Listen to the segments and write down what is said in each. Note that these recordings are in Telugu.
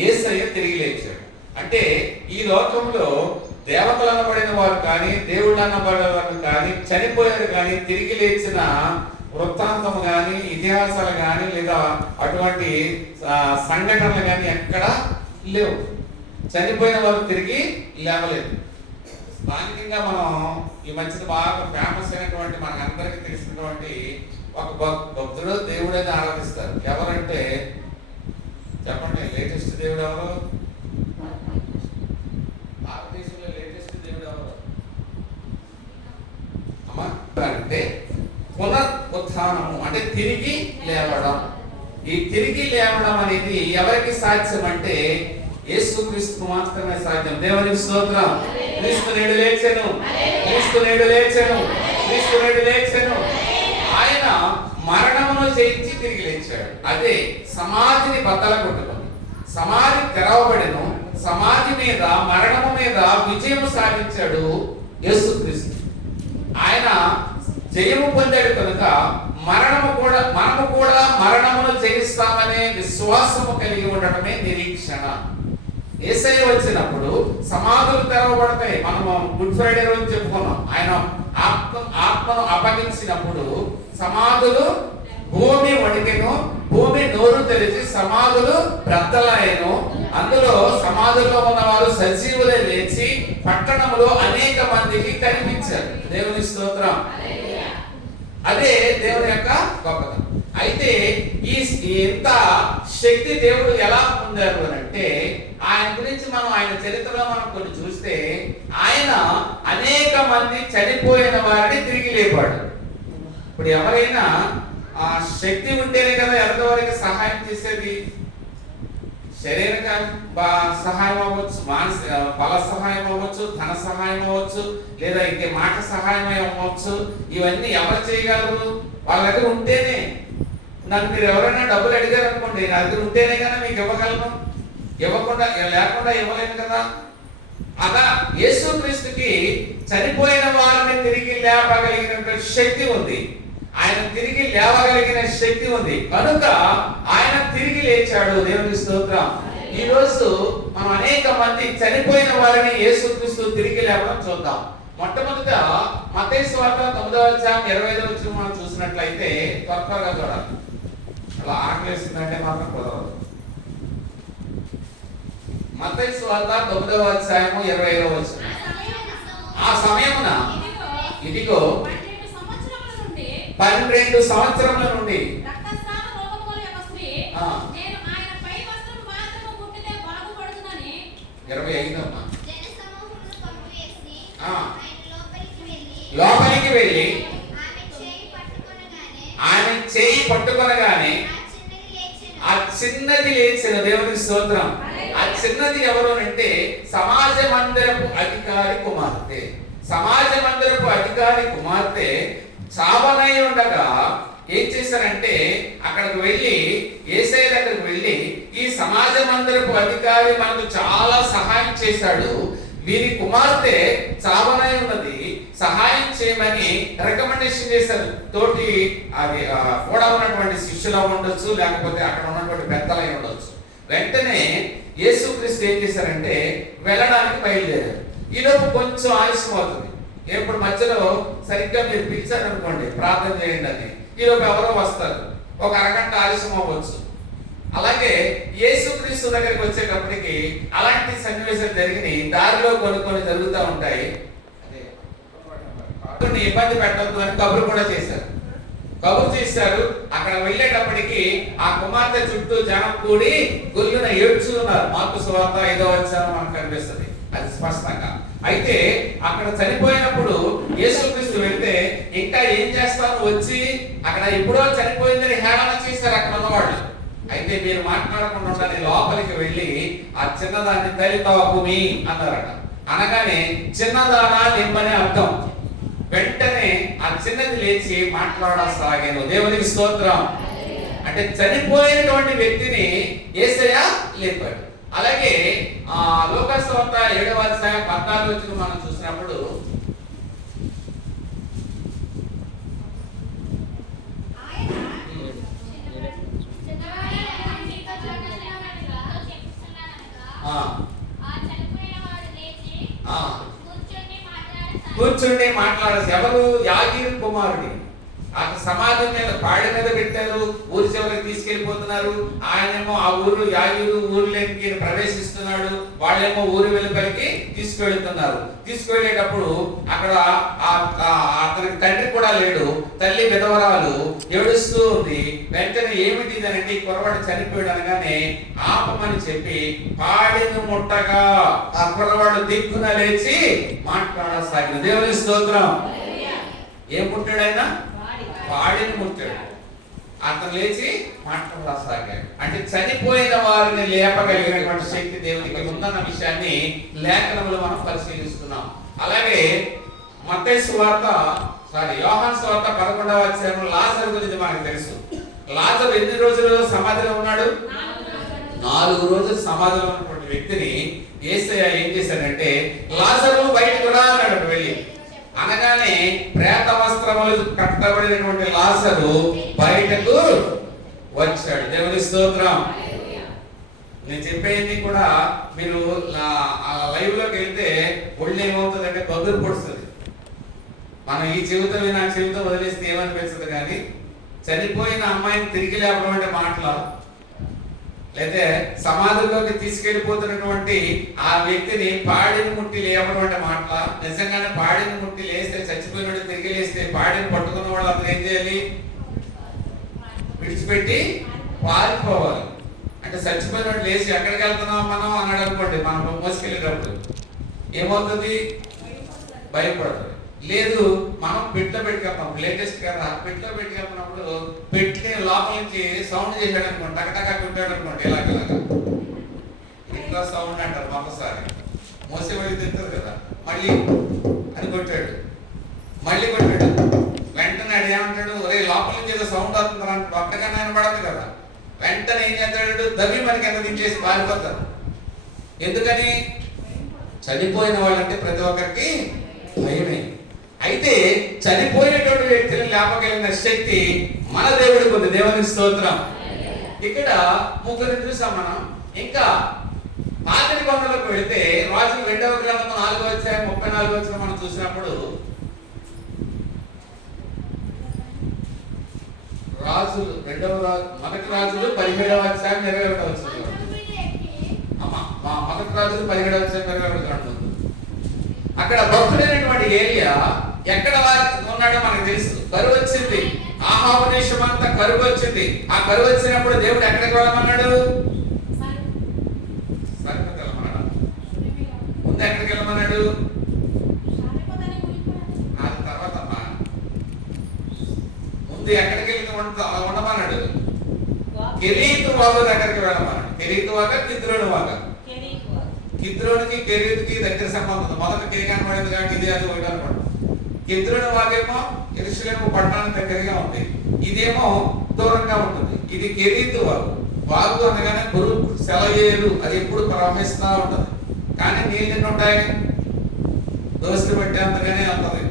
యేసయ్య తిరిగి లేచాడు. అంటే ఈ లోకంలో దేవతలు అనబడిన వారు కానీ, దేవుళ్ళు అనబడిన వారు కానీ, చనిపోయారు కానీ, తిరిగి లేచిన వృత్తాంతం కానీ, ఇతిహాసాలు కానీ, లేదా అటువంటి సంఘటనలు కానీ ఎక్కడ లేవు. చనిపోయిన వారు తిరిగి లేవలేదు. స్థానికంగా మనం ఈ మధ్యన బాగా ఫేమస్ అయినటువంటి మనకందరికీ తెలిసినటువంటి ఒక భక్తుడు దేవుడైనా ఆరాధిస్తారు. ఎవరంటే చెప్పండి, లేటెస్ట్ దేవుడు ఎవరు? భారతదేశంలో లేటెస్ట్ దేవుడు ఎవరు అమ్మా అంటే పునరుత్థానము, అంటే తిరిగి లేవడం. ఈ తిరిగి లేవడం అనేది ఎవరికి సాధ్యం అంటే యేసుక్రీస్తు మాత్రమే సాధ్యం. దేవునికి స్తోత్రం. క్రీస్తు నేడు లేచెను, క్రీస్తు నేడు లేచెను, క్రీస్తు నేడు లేచెను. ఆయన మరణమును జయించి తిరిగి లేచాడు. అదే సమాధిని బద్దలు కొట్టుకొని సమాధి తెరవబడెను. సమాధి మీద, మరణము మీద విజయం సాధించాడు యేసుక్రీస్తు. ఆయన జయము పొందాడు కనుక మనము కూడా మరణమును జయిస్తామనే విశ్వాసము కలిగి ఉండటమే నిరీక్షణ. యేసయ్య వచ్చినప్పుడు సమాధులు తెరవబడతాయి. మనము గుడ్ ఫ్రైడే రోజు చెప్పుకున్నాం. ఆయన ఆత్మను అప్పగించినప్పుడు సమాధులు భూమి వణికెను, భూమి నోరు తెరిచి సమాధులు బ్రద్దలాయెను. అందులో సమాధుల్లో ఉన్నవారు సజీవులే లేచి పట్టణంలో అనేక మందికి కనిపించారు. దేవుని స్తోత్రం. అదే దేవుని యొక్క గొప్పతనం. అయితే ఈ ఇంత శక్తి దేవుడు ఎలా పొందారు అని అంటే, ఆయన గురించి మనం ఆయన చరిత్రలో మనం కొన్ని చూస్తే, ఆయన అనేక మంది చనిపోయిన వారిని తిరిగి లేపాడు. ఇప్పుడు ఎవరైనా ఆ శక్తి ఉంటేనే కదా ఎవరివారికి సహాయం చేసేది. శరీరక సహాయం అవ్వచ్చు, మానసిక బల సహాయం అవ్వచ్చు, ధన సహాయం అవ్వచ్చు, లేదా ఇంకే మాట సహాయం అవ్వచ్చు. ఇవన్నీ ఎవరు చేయగలరు? వాళ్ళ దగ్గర ఉంటేనే. నన్ను మీరు ఎవరైనా డబ్బులు అడిగారు అనుకోండి, నా దగ్గర ఉంటేనే కదా మీకు ఇవ్వగలను. ఇవ్వకుండా లేకుండా ఇవ్వలేను కదా. అలా యేసుక్రీస్తుకి చనిపోయిన వారిని తిరిగి లేపగలిగిన శక్తి ఉంది. ఆయన తిరిగి లేవగలిగిన శక్తి ఉంది కనుక ఆయన తిరిగి లేచాడు. దేవుని స్తోత్రం. ఈ రోజు మనం అనేక మంది చనిపోయిన వారిని యేసుక్రీస్తు తిరిగి లేవడం చూద్దాం. మొట్టమొదట మత్తయి సువార్త 9వ అధ్యాయం 25వ వచనం మనం చూసినట్లయితే త్వరగా చూడాలి. అలా ఆకలేసిందంటే మాత్రం కుదరదు. మత్తయి సువార్త 9వ అధ్యాయం 25వ వచనం. ఆ సమయమున ఇదిగో 12 సంవత్సరముల నుండి 25 లోపలికి వెళ్ళి ఆమె చేయి పట్టుకొనగానే ఆ చిన్నది లేచిన. దేవునికి స్తోత్రం. ఆ చిన్నది ఎవరు అంటే సమాజ మందిరపు అధికారి కుమార్తె. సమాజ మందిరపు అధికారి కుమార్తె చావనై ఉండగా ఏం చేశారంటే అక్కడికి వెళ్ళి, యేసయ్య దగ్గరికి వెళ్ళి, ఈ సమాజ మందిరపు అధికారి మనకు చాలా సహాయం చేశాడు, వీరి కుమార్తె చావనై ఉన్నది, సహాయం చేయమని రికమెండేషన్ చేశారు. తోటి అది కూడా ఉన్నటువంటి శిష్యులు ఉండొచ్చు, లేకపోతే అక్కడ ఉన్నటువంటి పెద్దలై ఉండొచ్చు. వెంటనే యేసుక్రీస్తు ఏం చేశారంటే వెళ్ళడానికి బయలుదేరారు. ఈలోపు కొంచెం ఆలస్యం అవుతుంది. ఎప్పుడు మధ్యలో సరిగ్గా మీరు పిలిచారు అనుకోండి, ప్రార్థన చేయండి అని, ఈలోపు ఎవరో వస్తారు, ఒక అరగంట ఆలస్యం అవ్వచ్చు. అలాగే యేసుక్రీస్తు దగ్గరికి వచ్చేటప్పటికి అలాంటి సన్నివేశాలు జరిగినాయి. దారిలో కొన్ని జరుగుతూ ఉంటాయి. కొన్ని ఇబ్బంది పెట్టద్దు అని కబురు కూడా చేశారు. కబురు చేశారు. అక్కడ వెళ్ళేటప్పటికి ఆ కుమార్తె చుట్టూ జనం కూడి గొల్లున ఏడ్చున్నారు. మార్కు సువార్త 5వ అధ్యాయం మనకు కనిపిస్తుంది అది స్పష్టంగా. అయితే అక్కడ చనిపోయినప్పుడు యేసుక్రీస్తు వెళ్తే ఇంకా ఏం చేస్తాను వచ్చి అక్కడ ఎప్పుడో చనిపోయిందని హేళన చేశారు అక్కడ ఉన్నవాళ్ళు. అయితే మీరు మాట్లాడకుండా ఉండాలి, లోపలికి వెళ్ళి ఆ చిన్నదాన్ని తల్లితోపుమి అన్నారట. అనగానే చిన్నదానా నిమ్మని అర్థం. వెంటనే ఆ చిన్నది లేచి మాట్లాడసాగాను. దేవునికి స్తోత్రం. అంటే చనిపోయినటువంటి వ్యక్తిని యేసయ్య లేపాడు. అలాగే లూకాసు వార్త 7వ అధ్యాయం 14వ వచనం మనం చూసినప్పుడు ఆ కూర్చుండి మాట్లాడాల్సి. ఎవరు? యాగీరు కుమారుడి. ఆ సమాధి మీద పాడి మీద పెట్టారు, ఊరి చివరికి తీసుకెళ్లిపోతున్నారు. ఆయనేమో ఆ ఊరు యాగీరు ఊరిలోకి ప్రవేశిస్తున్నాడు, వాళ్ళేమో ఊరి వెలుపలికి తీసుకువెళ్తున్నారు. తీసుకువెళ్ళేటప్పుడు అక్కడ అతనికి తండ్రి కూడా లేడు, తల్లి విధవరాలు ఏడుస్తూ ఉంది. వెంటనే ఏమిటి ఇదనంటే ఈ కుర్రవాడు చనిపోయాడు అనగానే ఆపమని చెప్పి పాడిని ముట్టగా ఆ కుర్రవాడు దిక్కున లేచి మాట్లాడసాగిన. దేవుని స్తోత్రం. ఏం ముట్టాడు ఆయన? పాడిని ముట్టాడు. అతను లేచి మాట్లాడసాగాడు. అంటే చనిపోయిన వారిని లేపగలిగినటువంటి శక్తి దేవునికి ఉందన్న విషయాన్ని లేఖనంలో మనం పరిశీలిస్తున్నాం. అలాగే మత్తయి సువార్త యోహాను సువార్త 11వ అధ్యాయంలో లాజరు గురించి మనకు తెలుసు. లాజరు ఎన్ని రోజులు సమాధిలో ఉన్నాడు? 4 రోజులు సమాధిలో ఉన్నటువంటి వ్యక్తిని యేసయ్య ఏం చేశాడంటే లాజరు బయటకు రా అన్నాడు. వెళ్ళి అనగానే ప్రేత వస్త్రములు కట్టబడినటువంటి లాజరు బయటకు వచ్చాడు. దేవుని స్తోత్రం. నేను చెప్పేది కూడా మీరు లైవ్ లోకి వెళ్తే ఒళ్ళు ఏమవుతుందంటే బదులు పొడుస్తుంది. మనం ఈ జీవితం నా జీవితం వదిలేస్తే ఏమనిపిస్తుంది, కానీ చనిపోయిన అమ్మాయిని తిరిగి లేపడం అంటే మాటలు, లేదా సమాధిలోకి తీసుకెళ్లిపోతున్నటువంటి ఆ వ్యక్తిని పాడిని ముట్టి లేపడం అంటే మాటల. నిజంగానే పాడిని ముట్టి లేస్తే, చచ్చిపోయినట్టు తిరిగి లేస్తే పాడిని పట్టుకున్న వాళ్ళు అతను ఏం చేయాలి? విడిచిపెట్టి పారిపోవాలి. అంటే చచ్చిపోయినట్టు లేచి ఎక్కడికి వెళ్తున్నాం మనం అన్నాడు అనుకోండి, మనం మోసుకెళ్ళేటప్పుడు ఏమవుతుంది? భయపడుతుంది. లేదు మనం పెట్లో పెట్టుకెళ్తాం, లేటెస్ట్ కదా, పెట్లో పెట్టుకెళ్తున్నప్పుడు పెట్టి లోపల నుంచి సౌండ్ చేశాడు అనుకోండి, టకటకా కొట్టాడు అనుకోండి, ఇలాగలాగా ఇట్లా సౌండ్ అంటారు. మొదటిసారి మోసే వెళ్ళి తింటారు కదా, మళ్ళీ అని కొట్టాడు, మళ్ళీ కొట్టాడు. వెంటనే అడు ఏమంటాడు? ఒరే లోపల నుంచి ఏదో సౌండ్ అవుతుంది అంటే ఒక్కగానే వినపడదు కదా. వెంటనే ఏం చేస్తాడు? దవి మనకి ఎంత దించేసి పారిపోతారు. ఎందుకని? చనిపోయిన వాళ్ళంటే ప్రతి ఒక్కరికి భయమే. అయితే చనిపోయినటువంటి వ్యక్తిని లేపగలిగిన శక్తి మన దేవుడికి ఉంది. దేవునికి స్తోత్రం. ఇక్కడ ముగ్గురిని చూసాం మనం. ఇంకా పాత నిబంధనలకు వెళితే రాజులు 2వ గ్రంథం 4వ అధ్యాయం 34వ వచనం మనం చూసినప్పుడు రాజులు మొదటి రాజులు 17వ అధ్యాయం 21వ వచనం. మొదటి రాజులు 17వ అధ్యాయం 21వ వచనం. అక్కడ భక్తుడైనటువంటి ఏలియా ఎక్కడ ఉన్నాడో మనకు తెలుసు. కరువు వచ్చింది, ఆహాబు దేశం అంతా కరువు వచ్చింది. ఆ కరువు వచ్చినప్పుడు దేవుడు ఎక్కడికి వెళ్ళమన్నాడు? సరిపతి వెళ్ళమన్నాడు. ముందు ఎక్కడికి వెళ్ళమన్నాడు? ఆ తర్వాత ముందు ఎక్కడికి వెళ్ళి ఉండమన్నాడు? కెరీతు వాగు దగ్గరికి వెళ్ళమన్నాడు. కెరీతు వాగ, కిద్రోను వాగ. కిద్రోనికి కెరీతుకి దగ్గర సంబంధం. మొదట కే కనబడింది కాబట్టి ఇది అది ఒకటి అనమాట. కిద్రోను వాగేమో యెరూషలేము పట్టణానికి దగ్గరగా ఉంది, ఇదేమో దూరంగా ఉంటుంది. ఇది కెరీతు వాగు. వాగు అనగానే గురు సెలయేరు, అది ఎప్పుడు ప్రవహిస్తూ ఉంటుంది. కానీ నీళ్ళు ఎన్ని ఉంటాయి? దోసులు పెట్టేంతగానే ఉంటుంది,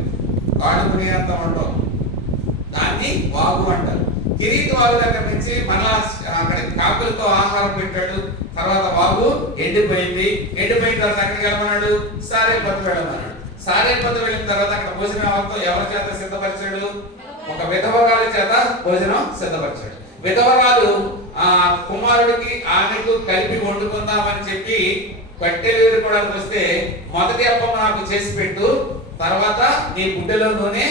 కాడుకునేంత ఉండవు. దాన్ని వాగు అంటారు. కిరీతు వాగు దగ్గర నుంచి మళ్ళా అక్కడికి కాకులతో ఆహారం పెట్టాడు. తర్వాత వాగు ఎండిపోయింది. ఎండిపోయిన తర్వాత అక్కడికి వెళ్ళమన్నాడు, సారేపతు వెళ్ళమన్నాడు. సారేపతు వెళ్ళిన తర్వాత అక్కడ భోజనం ఎవరి చేత సిద్ధపరిచాడు? ఒక విధవరాలి చేత భోజనం సిద్ధపరిచాడు. విధవరాలు కుమారుడికి ఆమెకు కలిపి వండుకుందామని చెప్పి కట్టెలు ఏరుకోవడానికి వస్తే, మొదటి అప్పం నాకు చేసి పెట్టు, తర్వాత నీ గుడ్డలో నూనె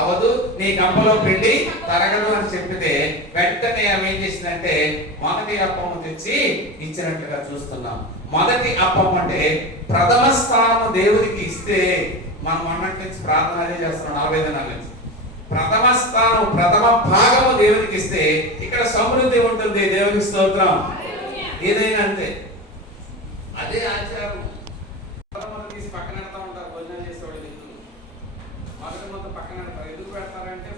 అవదు, నీ గంపలో పిండి తరగదు అని చెప్పితే వెంటనే ఆమె ఏం చేసిందంటే మొదటి అప్పం తెచ్చి ఇచ్చినట్లుగా చూస్తున్నాం. మొదటి అప్పం అంటే ప్రథమ స్థానం దేవునికి ఇస్తే మనం అన్నట్టు నుంచి ప్రార్థన అదే చేస్తున్నాం. 40 దినాల నుంచి ప్రథమ స్థానం, ప్రథమ భాగము దేవునికి ఇస్తే ఇక్కడ సమృద్ధి ఉంటుంది. దేవునికి స్తోత్రం. ఏదైనా అంతే, అదే ఆచారం. తీసి పక్కన పెడతా ఉంటారు భోజనం చేసేవాళ్ళు. మొదటి పక్కన పెడతారు. ఎందుకు పెడతారంటే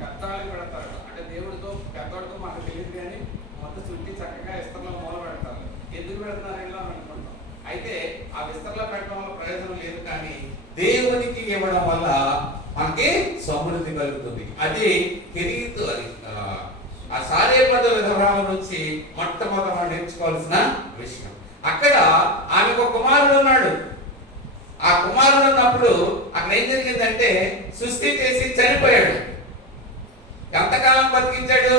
పెద్దవాళ్ళకి పెడతారు. అంటే దేవుడితో పెద్దవాడితో మాకు తెలియదు, కానీ మొత్తం చుట్టి చక్కగా ఇస్తర్లో మూల పెడతారు. ఎందుకు పెడతారు ఇలా అని అనుకుంటాం. అయితే ఆ విస్తరలో పెట్టడం వల్ల ప్రయోజనం లేదు, కానీ దేవునికి ఇవ్వడం వల్ల మనకి సమృద్ధి కలుగుతుంది. అది కిరీతు. అది ఆ సారేపత విధవరాల నుంచి మొట్టమొదట మనం నేర్చుకోవాల్సిన విషయం. అక్కడ ఆమెకు ఒక కుమారుడు ఉన్నాడు. ఆ కుమారుడు ఉన్నప్పుడు అక్కడ ఏం జరిగిందంటే సృష్టి చేసి చనిపోయాడు. ఎంతకాలం బతికించాడు?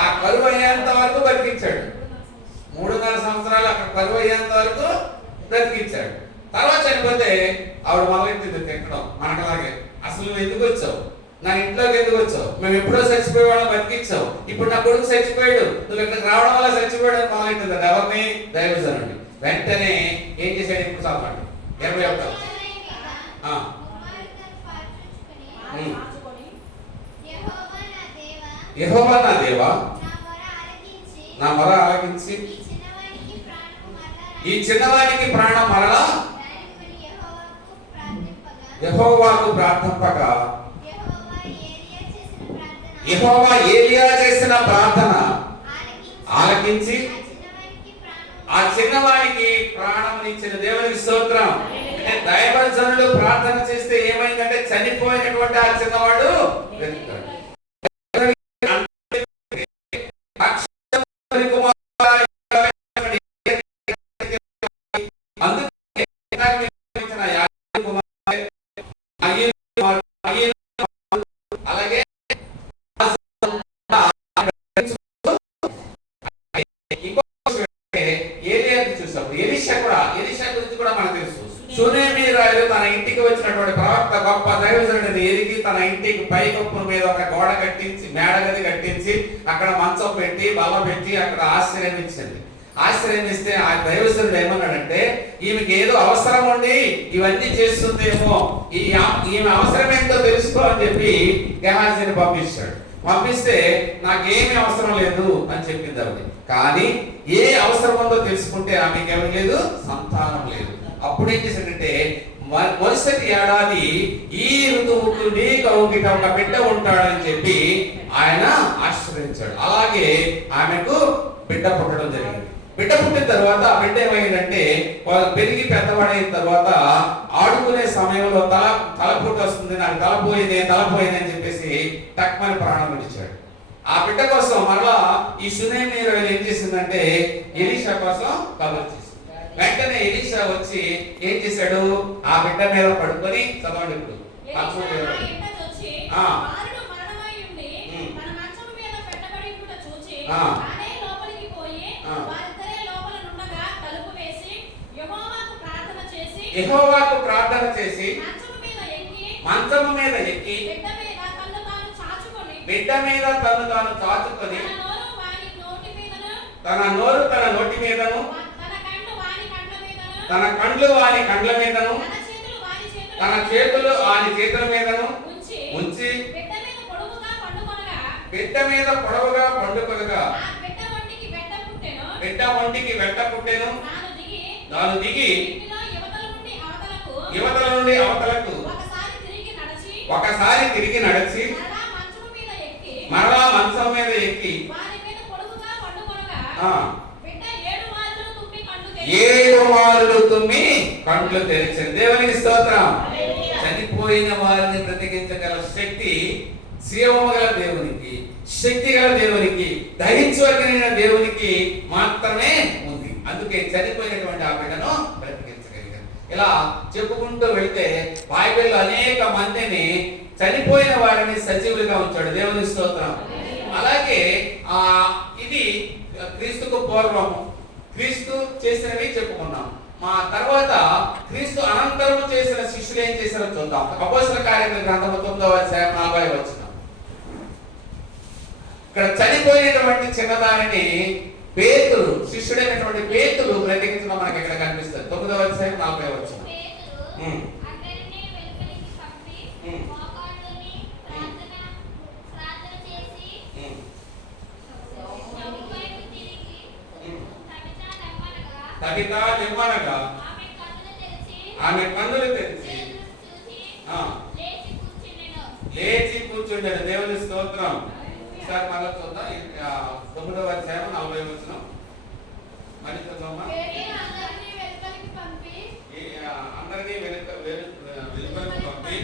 ఆ కరువు అయ్యేంత వరకు బతికించాడు. 3.5 సంవత్సరాలు అక్కడ కరువు అయ్యేంత వరకు బ్రతికించాడు. తర్వాత చనిపోతే ఆవిడ మొదలెట్టింది తిట్టడం, మనకలాగే. అసలు నువ్వు ఎందుకు వచ్చావు? నా ఇంట్లోకి ఎందుకు వచ్చావు? మేము ఎప్పుడో చచ్చిపోయేవాళ్ళం, బతికించావు. ఇప్పుడు నా కొడుకు చచ్చిపోయాడు, నువ్వు ఇక్కడికి రావడం వల్ల చచ్చిపోయాడు అని మొదలెట్టింది. ఎవరిని? దైవజనుడిని. వెంటనే ఏం చేశాడు? ఇప్పుడు చదవండి 21. యెహోవా నా దేవా, నా మొర ఆలకించి ఈ చిన్నవానికి ప్రాణం మరలా యెహోవాకు ప్రార్థింపగా యెహోవా ఏలియా చేసిన ప్రార్థన ఆలకించి ఆ చిన్నవానికి ప్రాణమునిచ్చిన దేవునికి స్తోత్రం. అంటే దైవజనులు ప్రార్థన చేస్తే ఏమైందంటే చనిపోయినటువంటి ఆ చిన్నవాడు బ్రతికాడు. అలాగే ఎలీషా గురించి కూడా మనకు తెలుసు. షూనేమీ రాజు తన ఇంటికి వచ్చినటువంటి ప్రవక్త గొప్ప దైవజనుడిని ఎరిగి తన ఇంటికి పైకప్పు మీద ఒక గోడ కట్టించి, మేడగది కట్టించి, అక్కడ మంచం పెట్టి, బల్ల పెట్టి అక్కడ ఆశ్రయమిచ్చింది. ఆశ్రయమిస్తే ఆ దైవజనుడు ఏమన్నాడంటే, ఈమెకి ఏదో అవసరం ఉండి ఇవన్నీ చేస్తుందేమో, ఈమె అవసరం ఏంటో తెలుసుకో అని చెప్పి గెహాజీని పంపిస్తాడు. పంపిస్తే నాకేమీ అవసరం లేదు అని చెప్పింది ఆవిడ. కానీ ఏ అవసరం ఉందో తెలుసుకుంటే ఆమెకి ఏమీ లేదు, సంతానం లేదు. అప్పుడు ఏం చేశాడంటే, మరుసటి ఏడాది ఈ ఋతువుకు నీ కౌగిట ఒక బిడ్డ ఉంటాడని చెప్పి ఆయన ఆశ్రయించాడు. అలాగే ఆమెకు బిడ్డ పుట్టడం జరిగింది. బిడ్డ పుట్టిన తర్వాత ఆ బిడ్డ ఏమైందంటే పెరిగి పెద్దవాడైన తర్వాత ఆడుకునే సమయంలో తలపోటు వస్తుంది, నాకు తలపోయింది అని చెప్పేసి టక్మని ప్రాణం విడిచాడు. ఆ బిడ్డ కోసం మరలా ఈ షూనేమీ ఏం చేసిందంటే ఎలీషా కోసం కబురు చేసింది. వెంటనే ఎలీషా వచ్చి ఏం చేశాడు? ఆ బిడ్డ మీద పడుకొని, చదవండి ఇప్పుడు. యెహోవాకు ప్రార్థన చేసి మంచము మీద ఎక్కి బిడ్డ మీద తను తాను చాచుకొని తన నోరు తన నోటి మీదను తన కండ్లు వాని కండ్ల మీదను తన చేతులు వాని చేతుల మీదను ఉంచి బిడ్డ మీద పొడవుగా పండుకొనగా బిడ్డ ఒంటికి వెంట పుట్టెను. తాను దిగి యువతల నుండి అవతలకు ఒకసారి తిరిగి నడిచి మరలా మంచం మీద ఎక్కి 7 మార్లు తుమ్మి కండ్లు తెరిచింది. దేవునికి స్తోత్రం. చనిపోయిన వారిని బ్రతికించగల శక్తి జీవముగల దేవునికి, శక్తి గల దేవునికి, దహించగలిగిన దేవునికి మాత్రమే ఉంది. అందుకే చనిపోయినటువంటి ఆ బిడ్డను బ్రతికించగలిగారు. ఇలా చెప్పుకుంటూ వెళ్తే బైబిల్లో అనేక మందిని చనిపోయిన వారిని సజీవులుగా ఉంచాడు. దేవునికి స్తోత్రం. అలాగే ఇది క్రీస్తుకు పూర్వము క్రీస్తు చేసినవి చెప్పుకున్నాం. మా తర్వాత క్రీస్తు అనంతరము చేసిన శిష్యులు ఏం చేశారో చూద్దాం. అపోస్తల కార్యముల గ్రంథము 9వ అధ్యాయం 40వ వచనం. ఇక్కడ చనిపోయినటువంటి చిన్నదానిని పేతురు, శిష్యుడైనటువంటి పేతురు బ్రతికించడం మనకి ఇక్కడ కనిపిస్తుంది. 9వ అధ్యాయం 40వ వచనం. తబితా లెమ్మనగా ఆమె కన్నులు తెరిచి లేచి కూర్చుండెను. దేవుని స్తోత్రం. ఒకసారి మళ్ళీ చూద్దాం. 9వ అధ్యాయం 40వ వచనం. మరి చూద్దామా? అందరినీ వెలుపలికి పంపి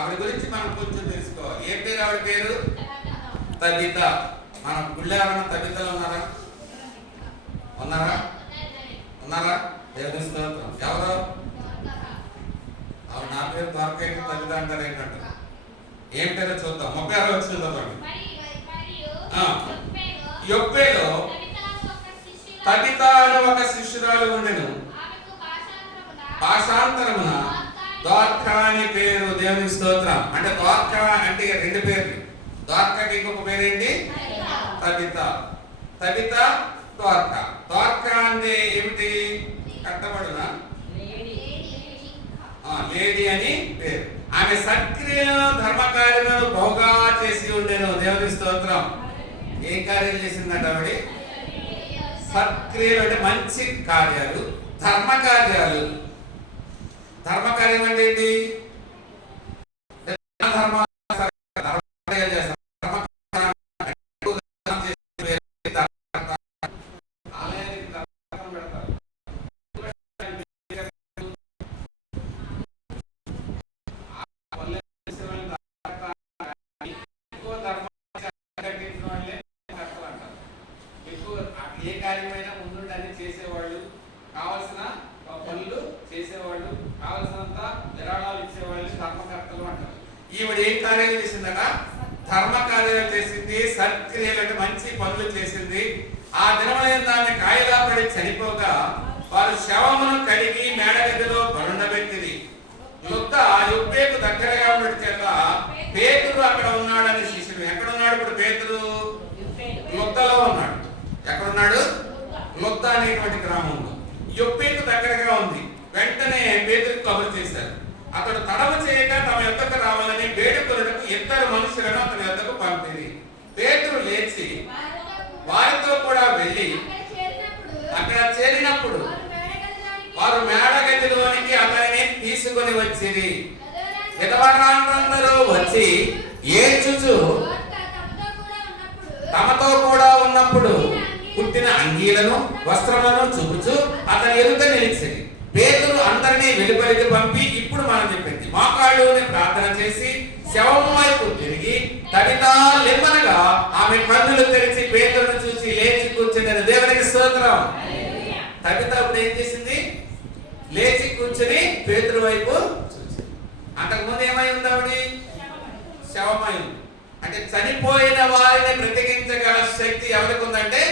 ఆవిడ గురించి మనం కొంచెం తెలుసుకోవాలి. ఏం పేరు ఆవిడ పేరు? తబిత. మన గుళ్ళో ఎవరైనా తబితలు ఉన్నారా? ఉన్నారా? దేవుని స్తోత్రం. ఎవరు? ఆవిడ నా పేరు ద్వారకైతే తబిత అంటారు ఏంటంటారు? ఏం పేరు చూద్దాం. 36 వచ్చిన చదవండి. యొప్పేలో తబిత అనే ఒక శిష్యురాలు ఉండెను. భాషాంతరమున ద్వారకా అని పేరు. దేవుని స్తోత్రం. అంటే ద్వారకా అంటే 2 పేర్లు. ద్వారకాకి ఇంకొక పేరేంటి? తబిత. తబిత, ద్వారకా. ద్వారకా అంటే ఏమిటి? కట్టబడునా లేడీ అని పేరు. ఆమె సక్రియ ధర్మకార్యములను బహుగా చేసి ఉండేను. దేవుని స్తోత్రం. ఏ కార్యం చేసిందంట ఆవిడ? సక్రియలు అంటే మంచి కార్యాలు, ధర్మ కార్యాలు. ధర్మకార్యం అంటే ఏంటి? ఏ కార్యమైనా ముందుండి చేసేవాళ్ళు, కావలసిన పనులు చేసేవాళ్ళు, కావలసినంత విరాళాలు ఇచ్చేవాళ్ళు ధర్మకర్తలు అంటారు. ఈవిడ ఏం కార్యాలు చేసిందట? ధర్మ కార్యాలు చేసింది, సత్క్రియలు అంటే మంచి పనులు చేసింది. ఆ దినమైన దాన్ని కాయలా పడి చనిపోగా వారు శవమును కడిగి మేడగదిలో బరుండబెట్టింది. యొప్పేకు దగ్గరగా ఉండడం చేత పేతురు అక్కడ ఉన్నాడని శిష్యుడు. ఎక్కడ ఉన్నాడు ఇప్పుడు పేతురు? లుద్దలో ఉన్నాడు. ఎక్కడున్నాడు? లుద్ద అనేటువంటి గ్రామంలో. యొప్పేకు దగ్గరగా ఉంది. వెంటనే పేతురుకు కబురు చేశారు. అతడు తడవ చేయక తమ యొద్దకు రావాలని వేడుకొనుటకు 2 మనుషులను అతని యొద్దకు పంపింది. పేతురు లేచి వారితో కూడా వెళ్ళి అక్కడ చేరినప్పుడు వారు మేడగదిలోనికి అతనిని తీసుకొని వచ్చిరి. విధవరాండ్రందరూ వచ్చి ఏడ్చుచు తమతో కూడా ఉన్నప్పుడు పుట్టిన అంగీలను వస్త్రములను చూపుచు అతని ఎదుట నిలిచింది. పేతురు అందరినీ వెలుపలికి పంపి ఇప్పుడు మనం చెప్పింది మోకాళ్ళుని ప్రార్థన చేసి శవం వైపు తిరిగి తబితా లెమ్మనగా ఆమె కన్నులు తెరిచి పేతురును చూసి లేచి కూర్చుని. దేవునికి స్తోత్రం. తబిత ఇప్పుడు ఏం చేసింది? లేచి కూర్చుని పేతురు వైపు చూసింది. అంతకుముందు ఏమై ఉంది ఆవిడ? శవమై ఉంది. అంటే చనిపోయిన వారిని బ్రతికించగల శక్తి ఎవరికి ఉందంటే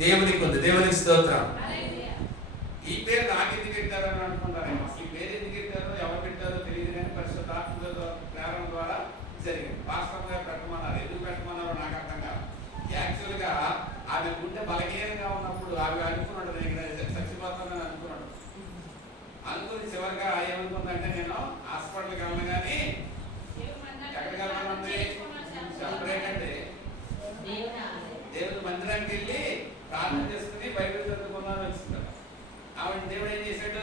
దేవునికి ఉంది. దేవునికి స్తోత్రం. ఈ పేరు నాకు ఎందుకు పెట్టారని అనుకుంటారేమో. అసలు ఈ పేరు ఎందుకు పెట్టారో ఎవరు పెట్టారో తెలియదు, కానీ పరిశుద్ధాత్మ ప్రేరణ ద్వారా జరిగింది. వాస్తవంగా పెట్టమన్నారు. ఎందుకు పెట్టమన్నారో నాకు అర్థం కాదు. యాక్చువల్ గా ఆమె గుండె బలహీనంగా ఉన్నప్పుడు ఆమె అనుకున్నాడు చచ్చిపోతానని అనుకున్నాడు. అనుకుని చివరిగా ఏమనుకుందంటే నేను హాస్పిటల్కి వెళ్ళను కానీ ఎక్కడికి వెళ్ళమంది చెప్పలేకంటే దేవుని మందిరానికి వెళ్ళి ప్రార్థన చేసుకుని బైబిల్ చదువుకున్నాను వచ్చింది. ఆవిడ దేవుడు ఏం చేశాడు?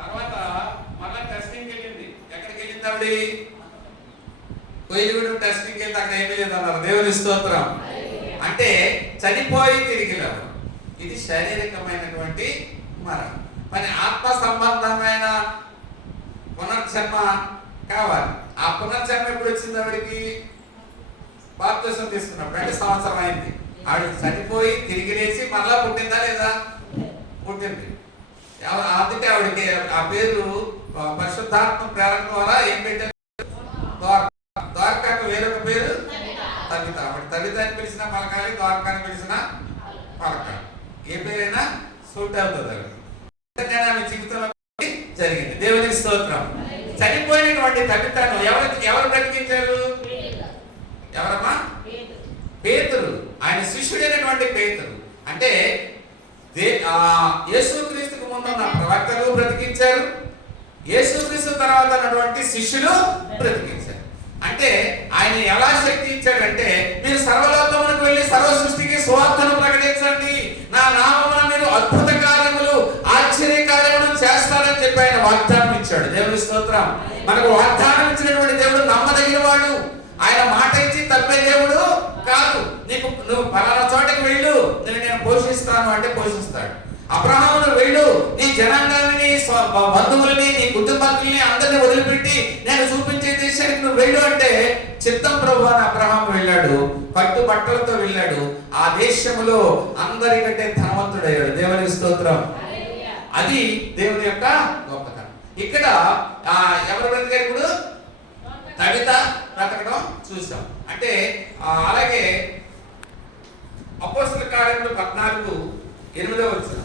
తర్వాత మళ్ళా టెస్టింగ్ వెళ్ళింది. ఎక్కడికి వెళ్ళింది ఆవిడ? కోయిలగూడెం టెస్టింగ్ వెళ్తే అక్కడ ఏమీ లేదన్నారు. దేవుని స్తోత్రం. అంటే చనిపోయి తిరిగి రావడం ఇది శారీరకమైనటువంటి మరణం. మరి ఆత్మ సంబంధమైన పునర్జన్మ కావాలి. ఆ పునర్జన్మ ఎప్పుడు వచ్చింది ఆవిడికి? బాప్తిసం తీసుకున్నప్పుడు. 2 సంవత్సరం అయింది. ఆవిడ చనిపోయి తిరిగి లేచి మరలా పుట్టిందా లేదా? పుట్టింది. అందుకే ఆవిడకి ఆ పేరు పరిశుద్ధాత్మ ప్రేరణ ద్వారా ఏం పెట్టారు? ద్వారకాకు వేరొక పేరు తబిత. ఆవిడ తబిత అని పిలిచిన పలకాలి, ద్వారకాని పిలిచిన పలకాలి. ఏ పేరైనా సూట్ అవుతుంది. ఆమె జీవితంలో జరిగింది. దేవునికి స్తోత్రం. చనిపోయినటువంటి తబితను ఎవరు బ్రతికించారు? ఎవరమ్మా? పేతురు. ఆయన శిష్యుడైనటువంటి పేతురు. అంటే యేసుక్రీస్తుకు ముందు ఉన్న ప్రవక్తలు బ్రతికించారు, యేసుక్రీస్తు తర్వాత ఉన్నటువంటి శిష్యులు బ్రతికించారు. అంటే ఆయన ఎలా శక్తి ఇచ్చాడంటే మీరు సర్వలోకమునకు వెళ్ళి సర్వ సృష్టికి సువార్తను ప్రకటించండి, నా నామమున మీరు అద్భుత కార్యములు ఆశ్చర్య కార్యములు చేస్తారని చెప్పి ఆయన వాగ్దానం ఇచ్చాడు. దేవుని స్తోత్రం. మనకు వాగ్దానం ఇచ్చినటువంటి దేవుడు నమ్మదగిన వాడు. ఆయన మాట ఇచ్చి తప్పే దేవుడు కాదు. నువ్వు పలానా చోటకి వెళ్ళు, నేను పోషిస్తాను అంటే పోషిస్తాడు. అబ్రహామును వెళ్ళు, నీ జనాంగాన్ని, నీ బంధువులని, నీ కుటుంబాన్ని అందరినీ వదిలిపెట్టి నేను చూపించే దేశానికి నువ్వు వెళ్ళు అంటే చిత్తం ప్రభు అని అబ్రహాం వెళ్ళాడు. కట్టు బట్టలతో వెళ్ళాడు. ఆ దేశంలో అందరికంటే ధనవంతుడయ్యాడు. దేవునికి స్తోత్రం. అది దేవుని యొక్క గొప్పతనం. ఇక్కడ ఎవరు బ్రతికారు? ఇప్పుడు తబిత బ్రతకడం చూసాం. అంటే అలాగే అపోస్తల కార్యములు 14:8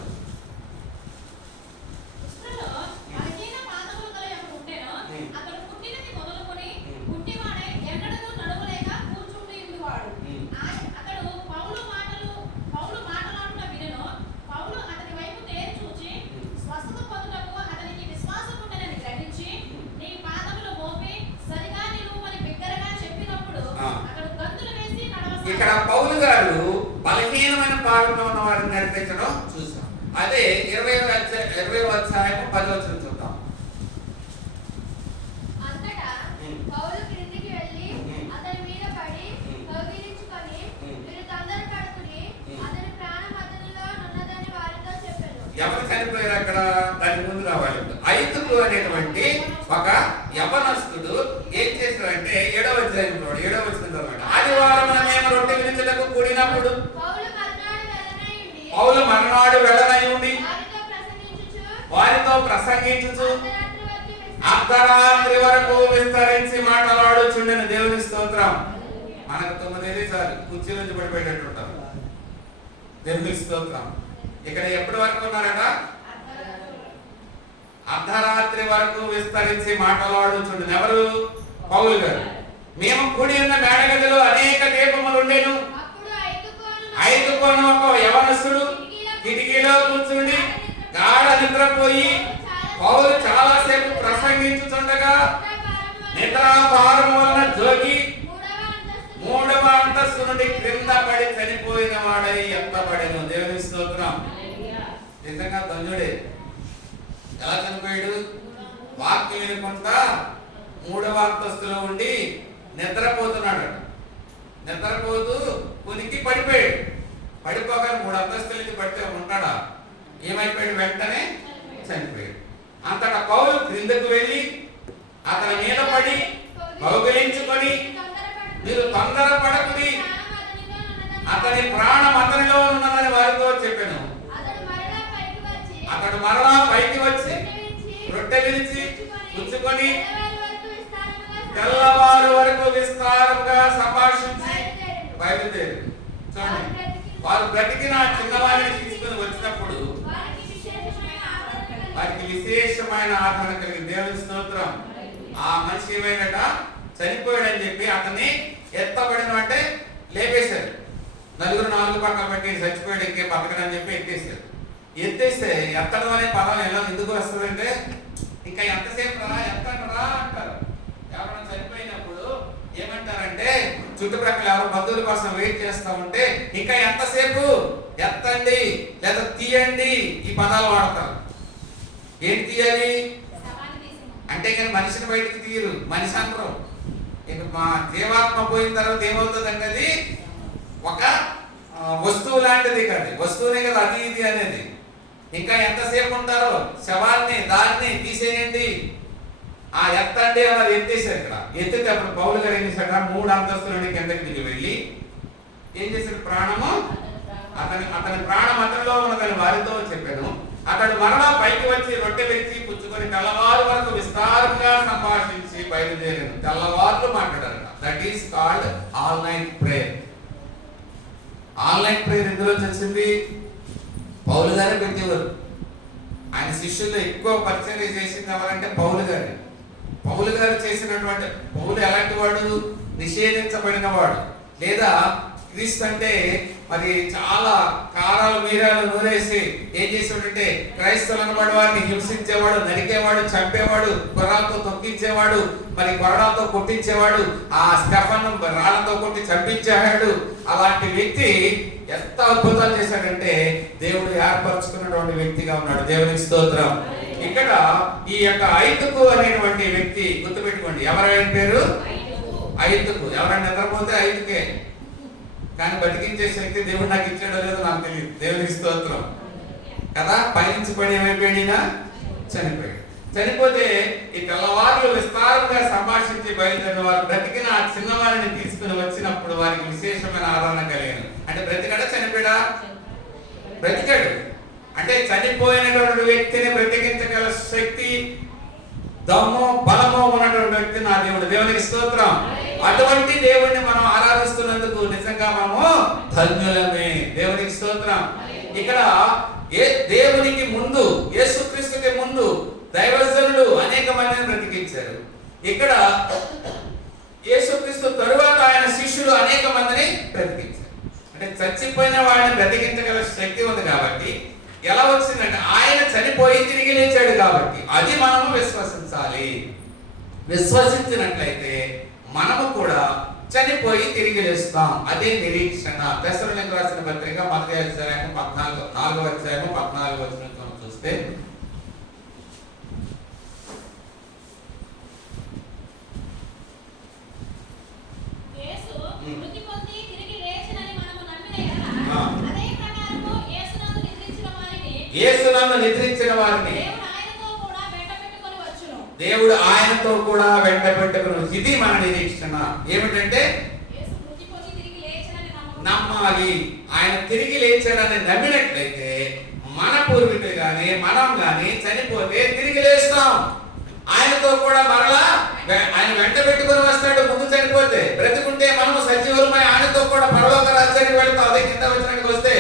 ఇక్కడ పౌలు గారు బలహీనమైన పాలనలో ఉన్న వారిని నడిపించడం చూసాం. అదే 20వ అధ్యాయం 10వ వచనం చూద్దాం. ఎవరు చనిపోయారు అక్కడ? దాని ముందు రావాలి. ఐతుకు అనేటువంటి ఒక యవనస్తుడు ఏం చేశాడంటే 7వ అధ్యాయం 7వ వచనం ఆదివారం మేము రొట్టె విరించుటకు కూడినప్పుడు పౌలు మరునాడు వెళ్ళనై ఉండి వారితో ప్రసంగించుచు అర్ధరాత్రి వరకు విస్తరించి మాట్లాడుచుండెను. దేవుని స్తోత్రం. మనకు 9 సార్లు కుర్చీ నుంచి పడిపోయేటట్టు ఉంటారు. దేవుని స్తోత్రం. ఇక్కడ ఎప్పటి వరకు ఉన్నారట? అర్ధరాత్రి వరకు విస్తరించి మాట్లాడుచుండెను. ఎవరు? పౌలు గారు. మేము కూడి ఉన్న మేడగదిలో అనేక దీపములు ఉండేను. ఐదుకోను ఒక యవనస్తుడు కిటికీలో కూర్చుండి గాఢ నిద్రపోయి పౌలు చాలాసేపు ప్రసంగించుతుండగా నిద్రాభారము వలన జోగి 3వ అంతస్తు నుండి క్రింద పడి చనిపోయిన వాడై ఎత్తబడెను. దేవుని స్తోత్రం. నిజంగా ధన్యుడే. ఎలా చనిపోయాడు? వాక్యం వినుకుంటా 3వ అంతస్తులో ఉండి నిద్రపోతున్నాడు. నిద్రపోతూ ఉనికి పడిపోయాడు. పడిపోగానే 3 అంతస్తుల నుంచి పడితే ఉంటాడా? ఏమైపోయాడు? వెంటనే చనిపోయాడు. అంతటా పౌలు క్రిందకు వెళ్ళి అతని మీద పడి కౌగిలించుకొని మీరు తొందరపడకుడి, అతని ప్రాణం అతనిలో ఉన్నదని వారితో చెప్పాను. అతడు మరలా పైకి వచ్చి రొట్టె విరిచి పుచ్చుకొని తెల్లవారు వరకు విస్తారంగా సంభాషించి బయలుదేరి. చూడండి, వారు బ్రతికిన చిన్నవారిని తీసుకుని వచ్చినప్పుడు వారికి విశేషమైన ఆదరణ కలిగింది. దేవుని స్తోత్రం. ఆ మనిషి ఏమైనట? చనిపోయాడని చెప్పి అతన్ని ఎత్తబడిన అంటే లేపేశారు. 4 పక్కన పెట్టి చచ్చిపోయాడు ఇంకే బతకడని చెప్పి ఎత్తేసారు. ఎత్తేస్తే ఎత్తడం అనే పదం ఎలా ఎందుకు వస్తుందంటే ఇంకా ఎంతసేపు రా ఎత్తండి రా అంటారు. ఎవరైనా చనిపోయినప్పుడు ఏమంటారంటే చుట్టుప్రక్కల ఎవరు బంధువుల కోసం వెయిట్ చేస్తా ఉంటే ఇంకా ఎంతసేపు ఎత్తండి లేదా తీయండి ఈ పదాలు వాడతారు. ఏంటి తీయాలి అంటే కానీ మనిషిని బయటికి తీయరు. మనిషి అంటారు. ఇక మా జీవాత్మ పోయిన తర్వాత ఏమవుతుంది అంటే అది ఒక వస్తువు లాంటిది కాదు. వస్తువునే కదా అది ఇది అనేది. ఇంకా ఎంతసేపు ఉంటారో శవాన్ని దాన్ని తీసేయండి, ఆ ఎత్తండి అన్నది ఎత్తేసారు. ఇక్కడ ఎత్తితే అప్పుడు పౌలు గారు ఏం చేశాడు? 3 అంతస్తుల కిందకి దిగి వెళ్ళి ఏం చేశాడు? ప్రాణము అతని ప్రాణం అతనిలో ఉన్నదని వారితో చెప్పాను. అతడు మరలా పైకి వచ్చి రొట్టె విరిచి పుచ్చుకొని తెల్లవారు వరకు విస్తారంగా సంభాషించి బయలుదేరాను. తెల్లవారులు మాట్లాడారు. That is called all night prayer. All night prayer ఎందులో వచ్చింది? పౌలు గారే పెట్టేవారు. ఆయన శిష్యుల్లో ఎక్కువ పరిచర్య చేసింది ఎవరంటే పౌలు గారు. పౌలు గారు చేసినటువంటి పౌలు ఎలాంటి వాడు? నిషేధించబడిన వాడు. లేదా క్రీస్తు అంటే మరి చాలా కారాలు మీరాలు నూరేసి ఏం చేసేవాడంటే క్రైస్తవులు అనబడి వారిని హింసించేవాడు, నరికేవాడు, చంపేవాడు, కొర్రాలతో తొక్కించేవాడు, మరి కొరడాలతో కొట్టించేవాడు. ఆ స్టెఫన్ రాళ్లతో కొట్టి చంపించేవాడు. అలాంటి వ్యక్తి ఎంత అద్భుతాలు చేశాడంటే దేవుడు ఏర్పరచుకున్నటువంటి వ్యక్తిగా ఉన్నాడు. దేవునికి స్తోత్రం. ఇక్కడ ఈ యొక్క ఐతుకు అనేటువంటి వ్యక్తి గుర్తుపెట్టుకోండి. ఎవరైనా పేరు ఐతుకు. ఎవరైనా నిద్రపోతే ఐతుకే, కానీ బతికించే శక్తి దేవుడు నాకు ఇచ్చాడో లేదో నాకు తెలియదు. దేవునికి స్తోత్రం. కదా. పైనుంచి పడి ఏమైపోయినా చనిపోయాడు. చనిపోతే ఈ తెల్లవారులు విస్తారంగా సంభాషించి బయలుదేరిన వారు బ్రతికిన ఆ చిన్నవారిని తీసుకుని వచ్చినప్పుడు వారికి విశేషమైన ఆదరణ కలిగాను. అంటే బ్రతికాడా చనిపోయాడా? బ్రతికాడు. అంటే చనిపోయినటువంటి వ్యక్తిని బ్రతికించగల శక్తి, దమ్ము, బలము ఉన్నటువంటి వ్యక్తి నా దేవుడు. దేవునికి స్తోత్రం. అటువంటి దేవుడిని మనం ఆరాధిస్తున్నందుకు నిజంగా మనము ధన్యులమే. దేవునికి స్తోత్రం. ఇక్కడ దేవునికి ముందు, యేసుక్రీస్తుకి ముందు దైవజనులు అనేక మందిని బ్రతికించారు. ఇక్కడ యేసుక్రీస్తు తరువాత ఆయన శిష్యులు అనేక మందిని బ్రతికించారు. అంటే చచ్చిపోయిన వాడిని బ్రతికించగల శక్తి ఉంది కాబట్టి, ఎలా వచ్చిందంటే ఆయన చనిపోయి తిరిగి లేచాడు కాబట్టి అది మనము విశ్వసించాలి. విశ్వసించినట్లయితే మనము కూడా చనిపోయి తిరిగి లేస్తాం. అదే నిరీక్షణ. తెస్సలోనికీయులకు రాసిన పత్రిక 4వ అధ్యాయము 14వ వచనం చూస్తే, యేసునందు నిద్రించిన వారిని దేవుడు ఆయనతో కూడా వెంట పెట్టుకుని. ఇది మన నిరీక్షణ. ఏమిటంటే నమ్మాలి. ఆయన తిరిగి లేచాడని నమ్మినట్లయితే మన పూర్వీకులు గాని మనం గాని చనిపోతే తిరిగి లేస్తాం. ఆయనతో కూడా మరలా ఆయన వెంట పెట్టుకుని వస్తాడు. ముందు చనిపోతే, బ్రతికుంటే మనము సజీవులమై ఆయనతో కూడా పరలోక రాజ్యానికి వెళ్తాం. అదే కింద వచ్చినట్టు వస్తే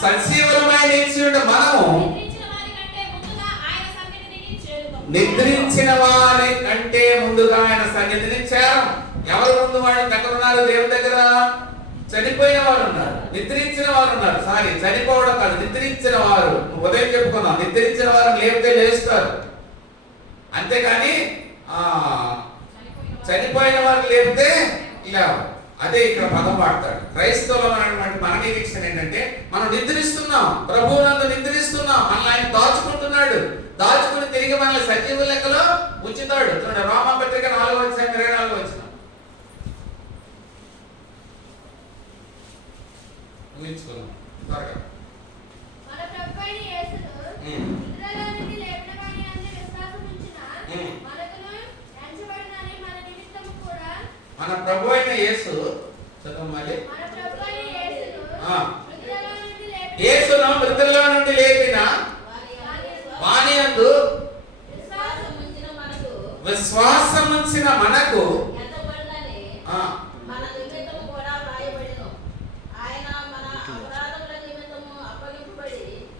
సజీవులమై నిలిచి ఉండే మనము నిద్రించిన వారి కంటే ముందుగా ఆయన సన్నిధిని చేరం. ఎవరు ముందు వాడు దగ్గర ఉన్నారు? దేవుని దగ్గర చనిపోయిన వారు ఉన్నారు, నిద్రించిన వారు ఉన్నారు. సారీ, చనిపోవడం కాదు, నిద్రించిన వారు. ఉదయం చెప్పుకున్నాం, నిద్రించిన వారు లేపితే లేస్తారు, అంతేకాని చనిపోయిన వారు లేపితే లేవు. అదే ఇక్కడ పదం వాడతాడు. క్రైస్తవులు అనేటువంటి మన నిరీక్షణ ఏంటంటే మనం నిద్రిస్తున్నాం, ప్రభువునందు నిద్రిస్తున్నాం. మనల్ని ఆయన దాచుకుంటున్నాడు. దాచుకుని తిరిగి మనల్ని సజీవ లెక్కలో ఉంచుతాడు. చూడండి, రోమాపత్రిక 4వ అధ్యాయం 24వ వచనం. మన ప్రభు అయిన యేసు యేసును మృతుల్లో నుండి లేపిన వాని యందు విశ్వాసముంచిన మనకు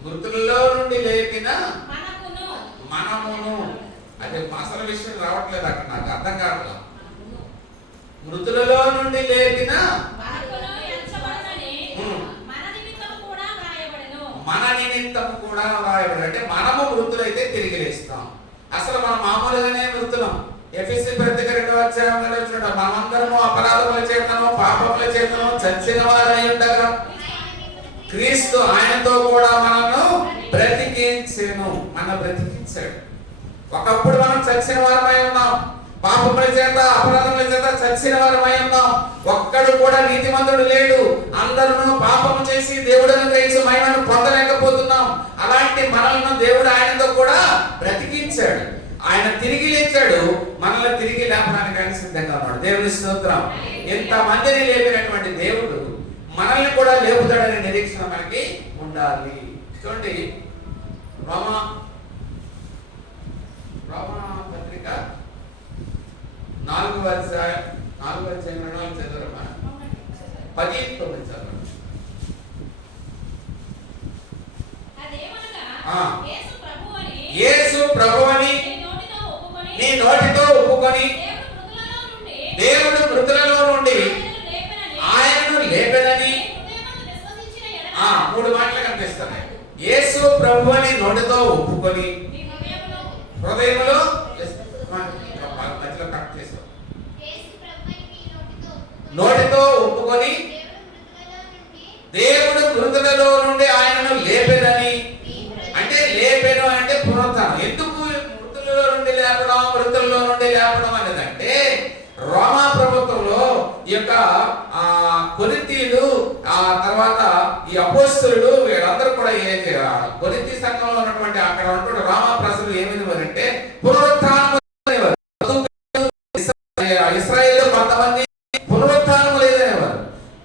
మృతుల్లో నుండి లేపిన మనమును. అదే అసలు విషయం రావట్లేదు అక్కడ, నాకు అర్థం కావట్లేదు. మృతులలో నుండి లేపిన మన నిమిత్తం కూడా వ్రాయబడి. అంటే మనము మృతులైతే తిరిగి లేస్తాం. అసలు మనం మామూలుగానే మృతులం. ఎఫెసీ పత్రిక 2వ అధ్యాయంలో చూడండి, మనమందరము అపరాధముల చేతను పాపముల చేతను చచ్చిన వారై ఉండగా క్రీస్తు ఆయనతో కూడా మనను బ్రతికించెను. మన బ్రతికించాడు. ఒకప్పుడు మనం చచ్చిన వారమై ఉన్నాం, పాపముల చేత అపరాధముల చేత చచ్చిన వారమై ఉన్నాం. ఒక్కడు కూడా నీతిమంతుడు లేడు. అందరూ పాపము చేసి దేవుడిని గ్రహించి మహిమను పొందలేకపోతున్నాం. అలాంటి మనల్ని దేవుడు ఆయనతో కూడా బ్రతికించాడు. ఆయన తిరిగి లేచాడు. మనల్ని తిరిగి లేపడానికి ఆయన సిద్ధంగా ఉన్నాడు. దేవుని స్తోత్రం. ఎంత మందిని లేపినటువంటి దేవుడు మనల్ని కూడా లేపుతాడనే నిరీక్షణ మనకి ఉండాలి. చూడండి, రోమా పత్రిక 4వ అధ్యాయం 4 చదవరమ్మా. 10 చదవండి. యేసు ప్రభువని నీ నోటితో ఒప్పుకొని దేవుడు మృతులలో నుండి ఆయనను లేపెనని 3 మాటలు కనిపిస్తున్నాయి. యేసు ప్రభువని నోటితో ఒప్పుకొని హృదయంలో మధ్యలో కట్ చేసాం. నోటితో ఒప్పుకొని దేవుడు మృతులలో నుండి ఆయనను లేపెనని. అంటే లేపెను అంటే పునరుత్థానం. ఎందుకు మృతులలో నుండి లేపడం, మృతులలో నుండి లేపడం అనేదంటే రోమా ప్రభుత్వంలో ఈ యొక్క కొరింథీ అపోస్తలుడు వీళ్ళందరూ కూడా కొరింథీ సంఘంలో ఉన్నటువంటి అక్కడ ఉన్నటువంటి రోమా ప్రజలు ఏమనేవారంటే పునరుత్థానము అనేవారు. ఇశ్రాయేల్లో కొంతమంది పునరుత్థానము లేదనేవారు.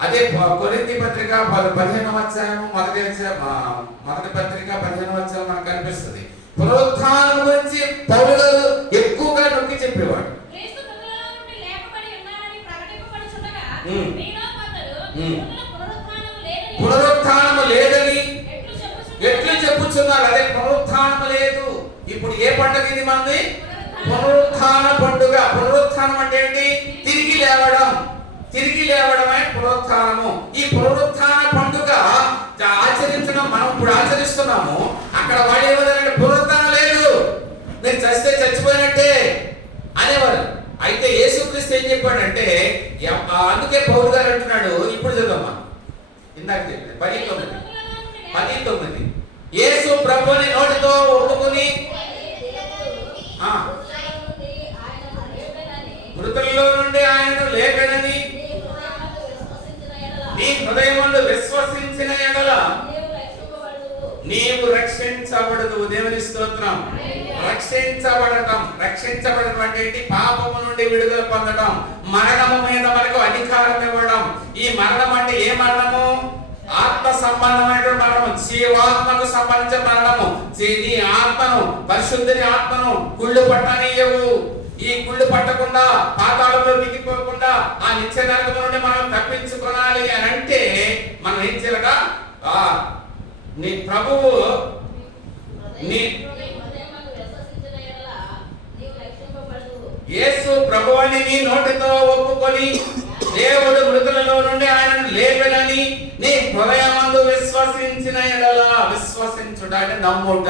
అదే కొరింథీ పత్రిక 15వ అధ్యాయం మొదటి పత్రిక 15వ అధ్యాయం మనకు కనిపిస్తుంది. పునరుత్థానం గురించి పౌలు గారు ఎక్కువగా నొక్కి చెప్పేవాడు. పునరుత్థానము లేదని ఎట్లు చెప్పుచున్నారు. అదే పునరుత్థానము లేదు. ఇప్పుడు ఏ పండుగ ఇది మనది? పునరుత్థాన పండుగ. పునరుత్థానం అంటే ఏంటి? తిరిగి లేవడం. తిరిగి లేవడమే పునరుత్థానము. ఈ పునరుత్థాన పండుగ ఆచరించడం మనం ఇప్పుడు ఆచరిస్తున్నాము. అక్కడ వాళ్ళు ఏమన్నారంటే పునరుత్థానం లేదు, నేను చస్తే చచ్చిపోయినట్టే అనేవారు. అయితే యేసుక్రీస్తు ఏం చెప్పాడంటే, అందుకే పౌలు గారు అంటున్నాడు, ఇప్పుడు చదవమ్మా, ఇందాక చెప్పాడు 10:9 యేసు ప్రభుని నోటితో ఒప్పుకొని మృతుల్లో నుండి ఆయనను లేపడని నీ హృదయమందు విశ్వసించిన ఎడల నీవు రక్షించబడదు. దేవుని స్తోత్రం. రక్షించబడటం అంటే ఏంటి? పాపము నుండి విడుదల పొందడం, మరణము మీద మనకు అధికారం ఇవ్వడం. ఈ మరణం అంటే ఏ మరణము? ఆత్మ సంబంధమైనటువంటి మరణము, జీవాత్మకు సంబంధించిన మరణము. నీ ఆత్మను, పరిశుద్ధుని ఆత్మను కుళ్ళు పట్టనీయవు. ఈ కుళ్ళు పట్టకుండా, పాతాళంలో దిగిపోకుండా ఆ నిత్య నరకము నుండి మనం తప్పించుకోవాలి అని అంటే మనం ఏం చేయాలట? నీ ప్రభువు యేసు ప్రభువుని నీ నోటితో ఒప్పుకొని దేవుడు మృతులలో నుండి ఆయనను లేపెనని నీ హృదయమందు విశ్వసించిన ఎడల, విశ్వసించుట అంటే నమ్ముట.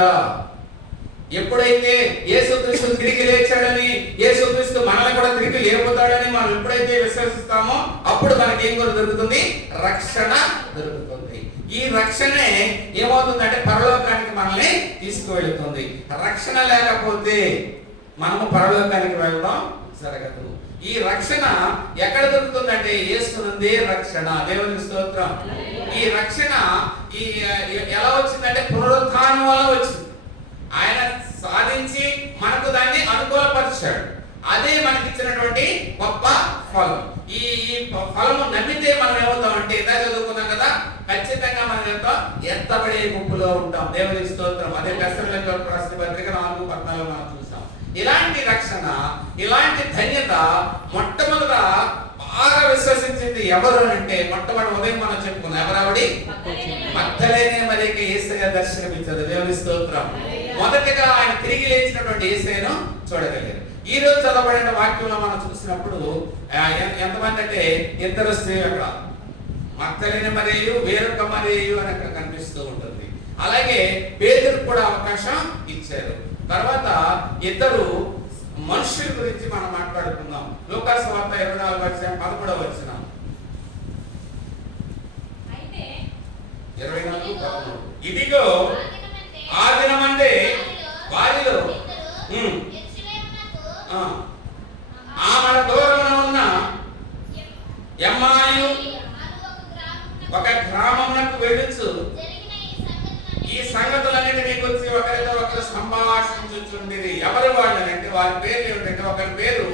ఎప్పుడైతే యేసుక్రీస్తు తిరిగి లేచాడని, యేసుక్రీస్తు మనల్ని కూడా తిరిగి లేపుతాడని మనం ఎప్పుడైతే విశ్వసిస్తామో అప్పుడు మనకి ఏం కూడా దొరుకుతుంది? రక్షణ దొరుకుతుంది. ఈ రక్షణే ఏమవుతుందంటే పరలోకానికి మనల్ని తీసుకువెళుతుంది. రక్షణ లేకపోతే మనము పరలోకానికి వెళ్ళడం జరగదు. ఈ రక్షణ ఎక్కడ దొరుకుతుందంటే యేసునందే రక్షణ. దేవునికి స్తోత్రం. ఈ రక్షణ ఎలా వచ్చిందంటే పునరుత్థానం వల్ల వచ్చింది. ఆయన సాధించి మనకు దాన్ని అనుకూలపరిచాడు. అదే మనకి ఇచ్చినటువంటి గొప్ప ఫలం. ఈ ఫలము నమ్మితే మనం ఏమవుతామంటే ఇందా చదువుకున్నాం కదా, ఖచ్చితంగా మనం ఎత్తబడే గుంపులో ఉంటాం. దేవునికి స్తోత్రం. అదే దశరథులకు రాసిన పత్రిక 4:14 మనం చూసాం. ఇలాంటి రక్షణ, ఇలాంటి ధన్యత మొట్టమొదట బాగా విశ్వసించింది ఎవరు అంటే, మొట్టమొదటి ఉదయం మనం చెప్పుకున్నాం, ఎవరావిడి? మగ్దలేనే మరియకి యేసయ్య దర్శనమిచ్చారు. దేవుని స్తోత్రం. మొదటిగా ఆయన తిరిగి లేచినటువంటి యేసయ్యను చూడగలిగారు. ఈ రోజు చదవబడిన వాక్యంలో మనం చూసినప్పుడు ఎంతమంది అంటే ఇద్దరు స్త్రీలు, అక్కడ మగ్దలేనే మరియు వేరొక మరియు అని అక్కడ కనిపిస్తూ ఉంటుంది. అలాగే పేతురు కూడా అవకాశం ఇచ్చారు. తర్వాత ఇద్దరు మనుషుల గురించి మనం మాట్లాడుకుందాం. లూకాసు వార్త 24:11 24:13 ఇదిగో ఆ దినమందే వారిలో ఆమె దూరమున ఉన్న ఎమ్మాయు ఒక గ్రామమునకు వెళ్ళుచు ఈ సంగతులన్నిటినీ గురించి ఒకరితో ఒకరు సంభాషించుచుండిరి. ఎవరు వాళ్ళనంటే వారి పేర్లు ఏమిటంటే, ఒకరి పేరు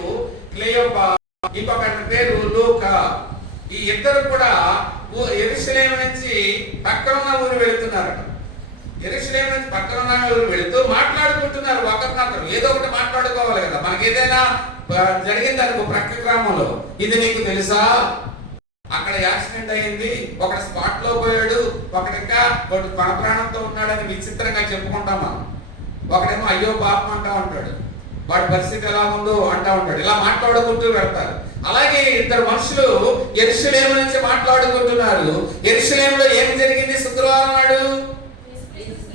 క్లెయోపా, ఇంకొకరి పేరు లూకా. ఈ ఇద్దరు కూడా యెరూషలేము నుంచి పక్కనున్న ఊరు వెళుతున్నారట. యెరూషలేము నుంచి పక్కనున్న ఊరు వెళుతూ మాట్లాడుకుంటున్నారు ఒకరినొకరు. ఏదో ఒకటి మాట్లాడుకోవాలి కదా. మనకి ఏదైనా జరిగింది అనుకో ప్రక్క గ్రామంలో, ఇది నీకు తెలుసా, అక్కడ యాక్సిడెంట్ అయింది, ఒకటి స్పాట్ లో పోయాడు, ఒకటిగా వాడు ప్రాణంతో ఉన్నాడని విచిత్రంగా చెప్పుకుంటాం మనం. ఒకడేమో అయ్యో పాపం అంటా ఉంటాడు, వాడి పరిస్థితి ఎలా ఉందో అంటా ఉంటాడు. ఇలా మాట్లాడుకుంటూ వెళ్తారు. అలాగే ఇద్దరు మనుషులు యెరూషలేము నుంచి మాట్లాడుకుంటున్నారు. యెరూషలేములో ఏమి జరిగింది? శుక్రవారం నాడు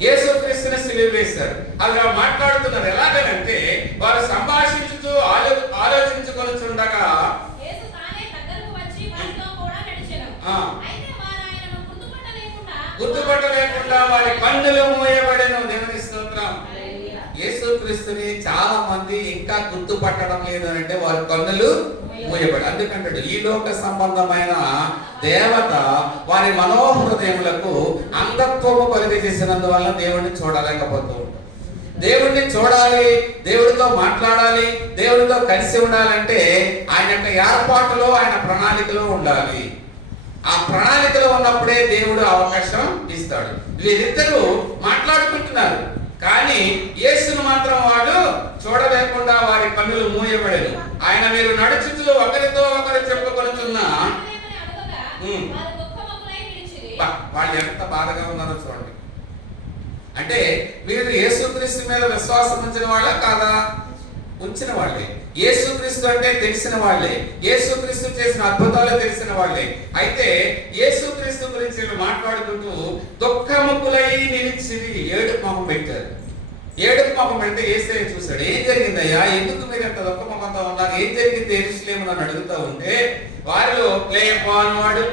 యేసుక్రీస్తుని సిలువ వేశారు. అలా మాట్లాడుతున్నారు. ఎలాగనంటే వారు సంభాషించుతూ ఆలోచించుకొనుచుండగా గుర్తుపట్టలేకుండా వారి కన్నులు మూయబడెను. దేవుని స్తోత్రం. యేసుక్రీస్తు యేసుక్రీస్తుని చాలా మంది ఇంకా గుర్తుపట్టడం లేదు అని అంటే వారి కన్నులు మూయబడి. అందుకంటాడు ఈ లోక సంబంధమైన దేవత వారి మనోహృదయములకు అంధత్వము కలుగజేసినందువల్ల దేవుడిని చూడలేకపోతూ ఉంటారు. దేవుడిని చూడాలి, దేవుడితో మాట్లాడాలి, దేవుడితో కలిసి ఉండాలంటే ఆయన యొక్క ఏర్పాటులో, ఆయన ప్రణాళికలో ఉండాలి. ఆ ప్రణాళికలో ఉన్నప్పుడే దేవుడు అవకాశం ఇస్తాడు. వీరిద్దరూ మాట్లాడుకుంటున్నారు, కానీ యేసును మాత్రం వాడు చూడలేకుండా వారి కన్నులు మూయబడేది. ఆయన మీరు నడుచుతూ ఒకరితో ఒకరు చెప్పుకొనుచున్నా వాళ్ళు ఎంత బాధగా ఉన్నారో చూడండి. అంటే వీరు యేసుక్రీస్తు మీద విశ్వాసం ఉంచిన వాళ్ళ కాదా? ఉంచిన వాళ్ళే. యేసుక్రీస్తు అంటే తెలిసిన వాళ్ళే, యేసుక్రీస్తు చేసిన అద్భుతాలు తెలిసిన వాళ్ళే. అయితే యేసుక్రీస్తు గురించి వీళ్ళు మాట్లాడుకుంటూ దుఃఖముకులై నిలిచిరి, ఏడుపు మొహం పెట్టారు. ఏడుపు మొహం పెడితే యేసయ్య చూశాడు. ఏం జరిగిందయ్యా, ఎందుకు మీరు ఎంత దుఃఖ మొహంతో ఉన్నారు, ఏం జరిగింది యెరూషలేములో అని అడుగుతూ ఉంటే వారిలో క్లెయోపా అనేవాడు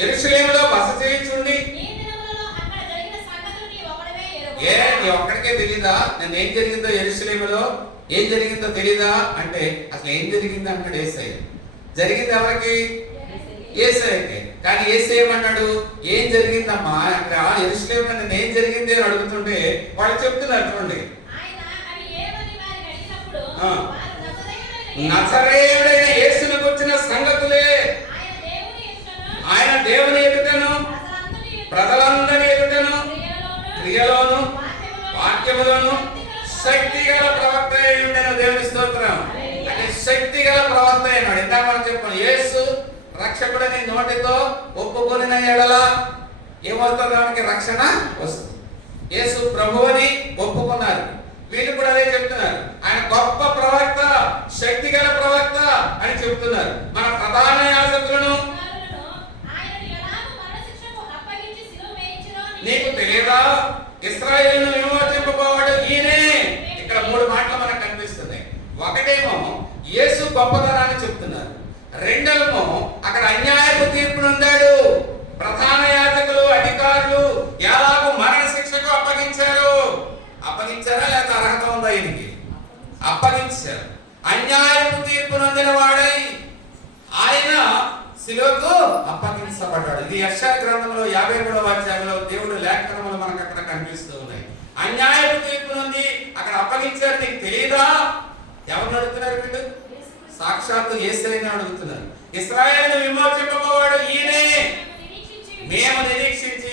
యెరూషలేములో బస చేయించుండి, ఏ నీ ఒక్కడికే తెలీదా నేను ఏం జరిగిందో యెరూషలేములో ఏం జరిగిందో తెలీదా అంటే అసలు ఏం జరిగిందో అంటాడు యేసయ్య. జరిగింది ఎవరికి? యేసయ్యకి. కానీ యేసయ్య ఏమన్నాడు, ఏం జరిగిందమ్మా అక్కడ యెరూషలేములో నేను ఏం జరిగింది అని అడుగుతుంటే వాళ్ళు చెప్తున్నారు చూడండి. నజరేయుడైన యేసును గురించిన సంగతులే ఆయన దేవుని ఎదుటను ప్రజలందరి ఎదుటను క్రియలోను వాక్యములోను శక్తి గల ప్రవక్త అయి ఉండెను. దేవుని స్తోత్రం. అంటే శక్తి గల ప్రవక్త అయినాడు. ఇందాక మనం చెప్పాను, యేసు రక్షకుడని నోటితో ఒప్పుకొనిన ఎడల ఏమవుతుంది? దానికి రక్షణ వస్తుంది. యేసు ప్రభువుని ఒప్పుకున్నారు, వీళ్ళు కూడా అదే చెప్తున్నారు. ఆయన గొప్ప ప్రవక్త, శక్తి గల ప్రవక్త అని చెప్తున్నారు. మన ప్రధాన యాజకులను నీకు తెలియదా, ఇశ్రాయేలును విమోచింపబోవాడు ఈయనే. ఇక్కడ మూడు మాటలు మనకు కనిపిస్తున్నాయి. ఒకటేమో యేసు గొప్పతనాన్ని చెప్తున్నారు, రెండేమో అక్కడ అన్యాయపు తీర్పు పొందాడు. ప్రధాన యాజకులు, అధికారులు ఎలాగో మరణ శిక్షకు అప్పగించారా లేక అర్హత ఉందా? ఈయనకి అప్పగించారు. అన్యాయపు తీర్పు నొందిన వాడై ఆయన శిలువకు అప్పగించబడ్డాడు. ఇది యెషయా గ్రంథంలో 53వ అధ్యాయంలో దేవుడు లేఖనములు మనకు అక్కడ కనిపిస్తూ ఉన్నాయి. అన్యాయపు తీర్పు నుండి అక్కడ అప్పగించారు. నీకు తెలియదా? ఎవరు అడుగుతున్నారు వీళ్ళు? సాక్షాత్తు యేసయ్యని అడుగుతున్నారు. ఇశ్రాయేలును విమోచింపబోవాడు ఈయనే, మేము నిరీక్షించి